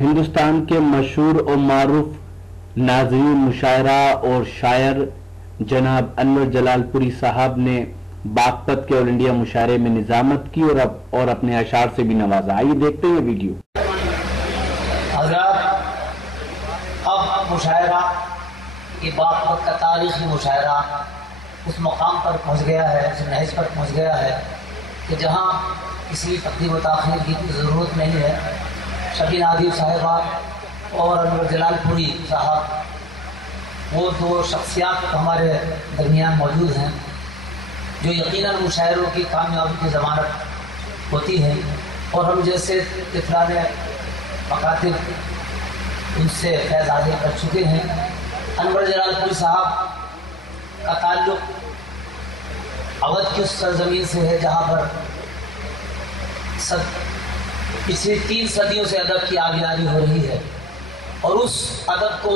ہندوستان کے مشہور و معروف ناظرین مشاعرہ اور شاعر جناب انور جلال پوری صاحب نے باغپت کے آل انڈیا مشاعرے میں نظامت کی اور اپنے اشعار سے بھی نوازا. آئیے دیکھتے ہیں ویڈیو. حضرات، اب مشاعرہ یہ باغپت کا تاریخی مشاعرہ اس مقام پر پہنچ گیا ہے، اس نہج پر پہنچ گیا ہے کہ جہاں کسی تقدیم و تاخیر کی ضرورت نہیں ہے. شبین عادل صاحبہ اور انور جلال پوری صاحب وہ دو شخصیات ہمارے درمیان موجود ہیں جو یقیناً مشاعروں کی کامیابی کی ضمانت ہوتی ہے، اور ہم جیسے طفلان مکاتب ان سے فیض حاصل کر چکے ہیں. انور جلال پوری صاحب کا تعلق اودھ کی اس سرزمین سے ہے جہاں پر پچھلی 3 صدیوں سے ادب کی آبیاری ہو رہی ہے، اور اس ادب کو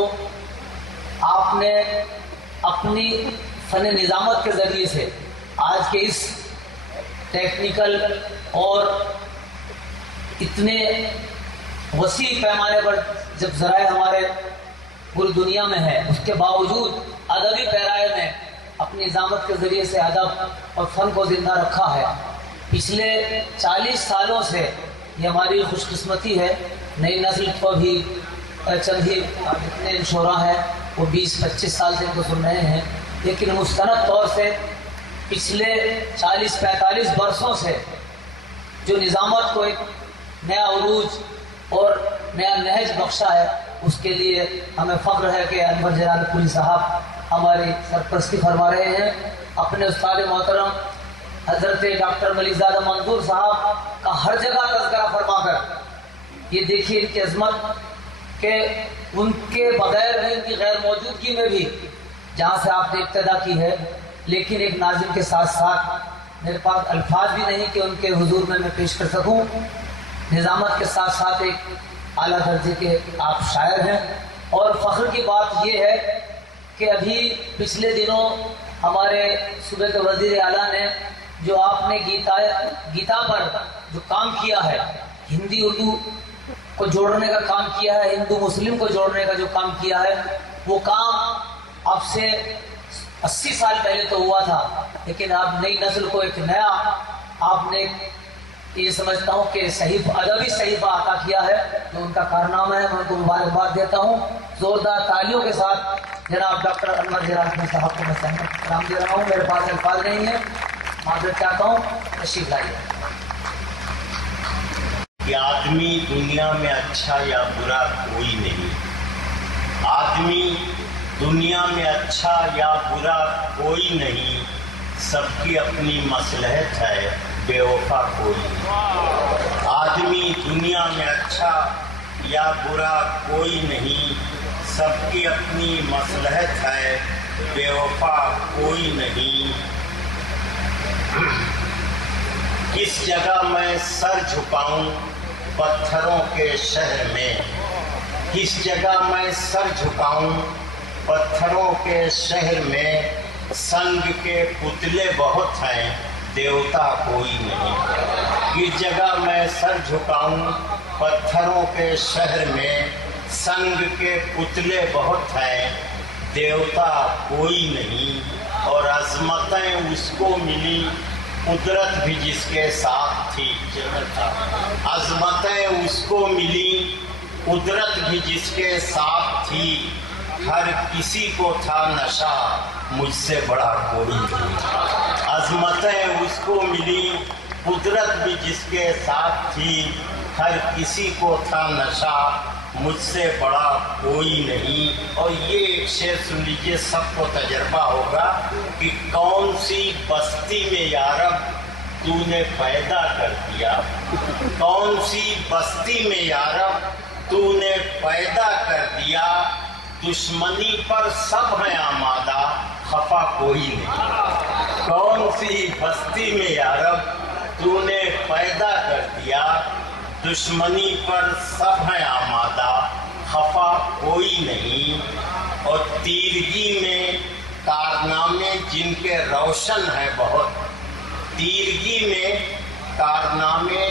آپ نے اپنی فن نظامت کے ذریعے سے آج کے اس ٹیکنیکل اور اتنے وسیع پیمانے پر جب ذرائع ہمارے پوری دنیا میں ہے، اس کے باوجود ادبی پیرائے میں اپنی نظامت کے ذریعے سے ادب اور فن کو زندہ رکھا ہے. پچھلے 40 سالوں سے یہ ہماری خوش قسمتی ہے. نئی نسل کو بھی چند ہی جتنے شعراء ہیں وہ 20-25 سال سے ان کو سن رہے ہیں، لیکن مستند طور سے پچھلے 40-45 برسوں سے جو نظامت کو ایک نیا عروج اور نیا نہج بخشا ہے، اس کے لیے ہمیں فخر ہے کہ انور جلال پوری صاحب ہماری سرپرستی فرما رہے ہیں. اپنے استاد محترم حضرت ڈاکٹر ملک زادہ منظور صاحب کا ہر جگہ تذکرہ فرما کر یہ دیکھیے ان کی عظمت کہ ان کے بغیر بھی، ان کی غیر موجودگی میں بھی جہاں سے آپ نے ابتدا کی ہے، لیکن ایک ناظم کے ساتھ ساتھ میرے پاس الفاظ بھی نہیں کہ ان کے حضور میں پیش کر سکوں. نظامت کے ساتھ ساتھ ایک اعلیٰ درجے کے آپ شاعر ہیں، اور فخر کی بات یہ ہے کہ ابھی پچھلے دنوں ہمارے صوبے کے وزیر اعلیٰ نے جو آپ نے گیتا پر جو کام کیا ہے، ہندی اردو کو جوڑنے کا کام کیا ہے، ہندو مسلم کو جوڑنے کا جو کام کیا ہے، وہ کام اب سے 80 سال پہلے تو ہوا تھا، لیکن اب نئی نسل کو ایک نیا آپ نے یہ سمجھتا ہوں کہ ادبی صحیفہ عطا کیا ہے، جو ان کا کارنامہ ہے. میں ان کو مبارکباد دیتا ہوں. زوردار تالیوں کے ساتھ جناب ڈاکٹر انور جلال پوری صاحب کو میں سلام دے رہا ہوں. میرے پاس الفاظ نہیں ہیں، معذرت چاہتا ہوں. تشریف لائیے. کہ آدمی دنیا میں اچھا یا برا کوئی نہیں. آدمی دنیا میں اچھا یا برا کوئی نہیں، سب کی اپنی مصلحت ہے، بے وفا کوئی نہیں. آدمی دنیا میں اچھا یا برا کوئی نہیں، سب کی اپنی مصلحت ہے، بے وفا کوئی نہیں. کس جگہ میں سر جھکاؤں پتھروں کے شہر میں، کس جگہ میں سر جھکاؤں پتھروں کے شہر میں، سنگ کے پتلے بہت ہیں، دیوتا کوئی نہیں. کس جگہ میں سر جھکاؤں پتھروں کے شہر میں، سنگ کے پتلے بہت ہیں، دیوتا کوئی نہیں. اور عظمتیں اس کو ملی، قدرت بھی جس کے ساتھ تھی. عظمتیں اس کو ملی، قدرت بھی جس کے ساتھ تھی. ہر کسی کو تھا نشہ، مجھ سے بڑا کوئی نہیں. عظمتیں اس کو ملی، قدرت بھی جس کے ساتھ تھی. ہر کسی کو تھا نشہ، مجھ سے بڑا کوئی نہیں. اور یہ ایک شعر سن لیجئے، سب کو تجربہ ہوگا کہ کون سی بستی میں یارب تو نے پیدا کر دیا، کون سی بستی میں یارب تو نے پیدا کر دیا. دشمنی پر سب ہیں آمادہ، خفا کوئی نہیں. کون سی بستی میں یارب تو نے پیدا کر دیا، دشمنی پر سب ہیں آمادہ، خفا کوئی نہیں. اور تیرگی میں کارنامے جن کے روشن ہیں بہت، تیرگی میں کارنامے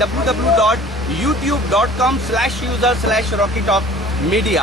www.youtube.com/user/rockytalkmedia।